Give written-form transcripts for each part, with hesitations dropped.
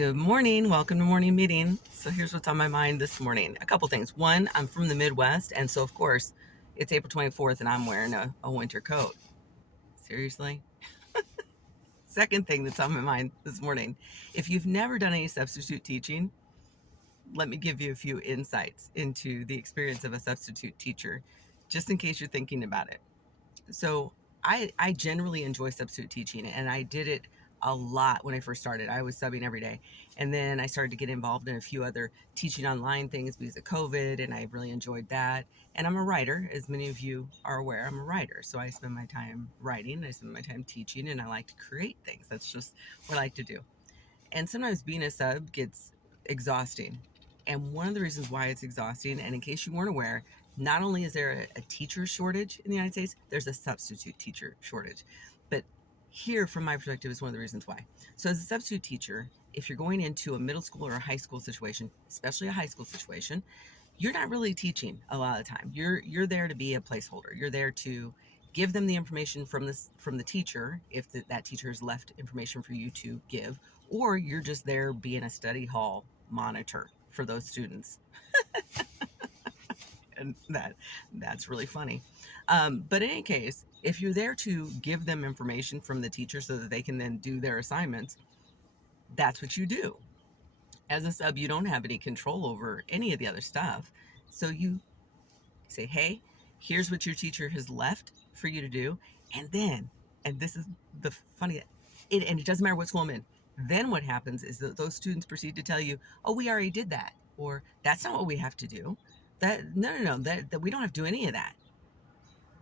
Good morning. Welcome to morning meeting. So here's what's on my mind this morning. A couple things. One, I'm from the Midwest, and so of course it's April 24th and I'm wearing a winter coat. Seriously? Second thing that's on my mind this morning. If you've never done any substitute teaching, let me give you a few insights into the experience of a substitute teacher, just in case you're thinking about it. So I generally enjoy substitute teaching, and I did it a lot when I first started. I was subbing every day. And then I started to get involved in a few other teaching online things because of COVID, and I really enjoyed that. And I'm a writer, as many of you are aware. I'm a writer. So I spend my time writing, I spend my time teaching, and I like to create things. That's just what I like to do. And sometimes being a sub gets exhausting. And one of the reasons why it's exhausting, and in case you weren't aware, not only is there a teacher shortage in the United States, there's a substitute teacher shortage. But here, from my perspective, is one of the reasons why. So as a substitute teacher, if you're going into a middle school or a high school situation, especially a high school situation, you're not really teaching a lot of the time. You're there to be a placeholder. You're there to give them the information from the teacher, if that teacher has left information for you to give, or you're just there being a study hall monitor for those students. And that's really funny. But in any case, if you're there to give them information from the teacher so that they can then do their assignments, that's what you do. As a sub, you don't have any control over any of the other stuff. So you say, hey, here's what your teacher has left for you to do. And then, and this is the funny, and it doesn't matter what school I'm in, then what happens is that those students proceed to tell you, oh, we already did that. Or that's not what we have to do. No, that we don't have to do any of that.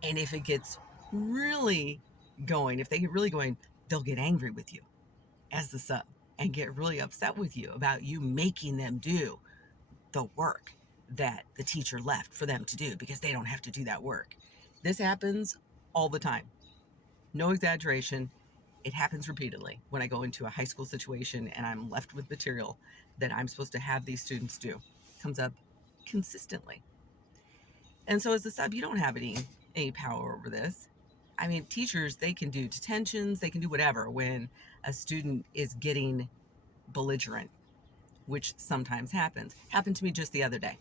And if it gets really going, if they get really going, they'll get angry with you as the sub and get really upset with you about you making them do the work that the teacher left for them to do because they don't have to do that work. This happens all the time. No exaggeration. It happens repeatedly when I go into a high school situation and I'm left with material that I'm supposed to have these students do. It comes up consistently. And so as a sub, you don't have any power over this. I mean, teachers, they can do detentions, they can do whatever when a student is getting belligerent, which sometimes happens. Happened to me just the other day.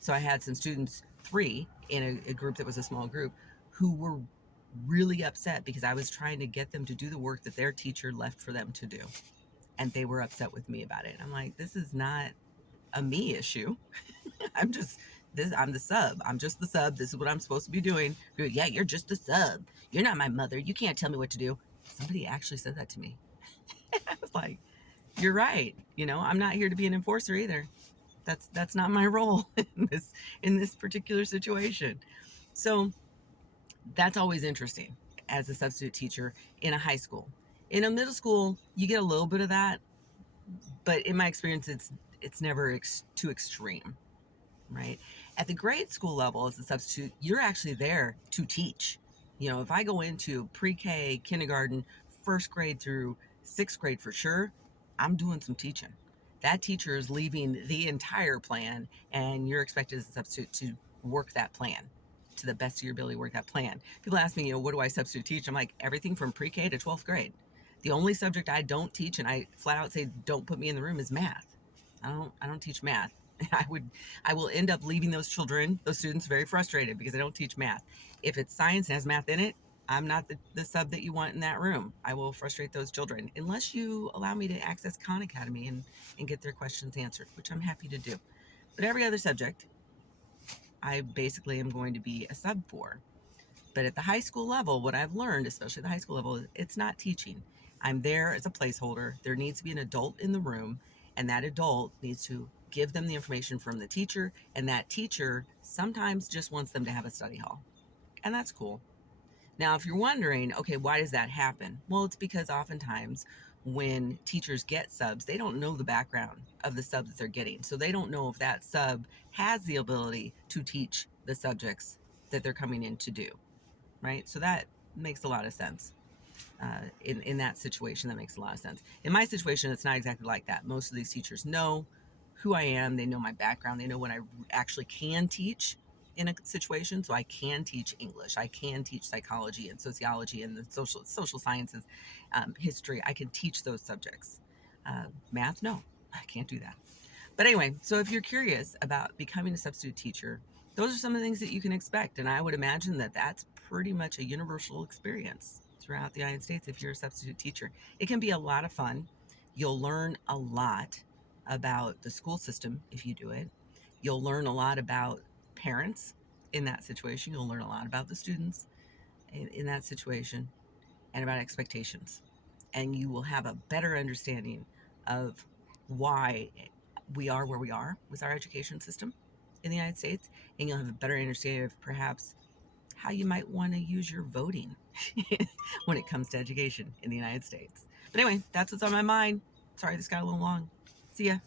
So I had some students, 3 in a group that was a small group, who were really upset because I was trying to get them to do the work that their teacher left for them to do. And they were upset with me about it. I'm like, this is not a me issue. I'm the sub. I'm just the sub. This is what I'm supposed to be doing. Yeah, you're just the sub. You're not my mother. You can't tell me what to do. Somebody actually said that to me. I was like, you're right. I'm not here to be an enforcer either. That's not my role in this particular situation. So that's always interesting as a substitute teacher in a high school. In a middle school, you get a little bit of that, but in my experience, it's never too extreme, right? At the grade school level as a substitute, you're actually there to teach. If I go into pre-K, kindergarten, first grade through sixth grade for sure, I'm doing some teaching. That teacher is leaving the entire plan, and you're expected as a substitute to work that plan to the best of your ability, work that plan. People ask me, what do I substitute teach? I'm like, everything from pre-K to 12th grade. The only subject I don't teach, and I flat out say, don't put me in the room, is math. I don't teach math. I will end up leaving those students very frustrated because I don't teach math. If it's science and has math in it, I'm not the sub that you want in that room. I will frustrate those children unless you allow me to access Khan Academy and get their questions answered, which I'm happy to do. But every other subject, I basically am going to be a sub for. But at the high school level, what I've learned, especially at the high school level, it's not teaching. I'm there as a placeholder. There needs to be an adult in the room, and that adult needs to give them the information from the teacher, and that teacher sometimes just wants them to have a study hall. And that's cool. Now, if you're wondering, okay, why does that happen? Well, it's because oftentimes when teachers get subs, they don't know the background of the sub that they're getting. So they don't know if that sub has the ability to teach the subjects that they're coming in to do, right? So that makes a lot of sense. In that situation, that makes a lot of sense. In my situation, it's not exactly like that. Most of these teachers know who I am. They know my background. They know what I actually can teach in a situation. So I can teach English. I can teach psychology and sociology and the social sciences, history. I can teach those subjects. Math, no, I can't do that. But anyway, so if you're curious about becoming a substitute teacher, those are some of the things that you can expect. And I would imagine that that's pretty much a universal experience throughout the United States if you're a substitute teacher. It can be a lot of fun. You'll learn a lot about the school system if you do it. You'll learn a lot about parents in that situation. You'll learn a lot about the students in that situation and about expectations. And you will have a better understanding of why we are where we are with our education system in the United States. And you'll have a better understanding of perhaps how you might want to use your voting when it comes to education in the United States. But anyway, that's what's on my mind. Sorry, this got a little long. See ya.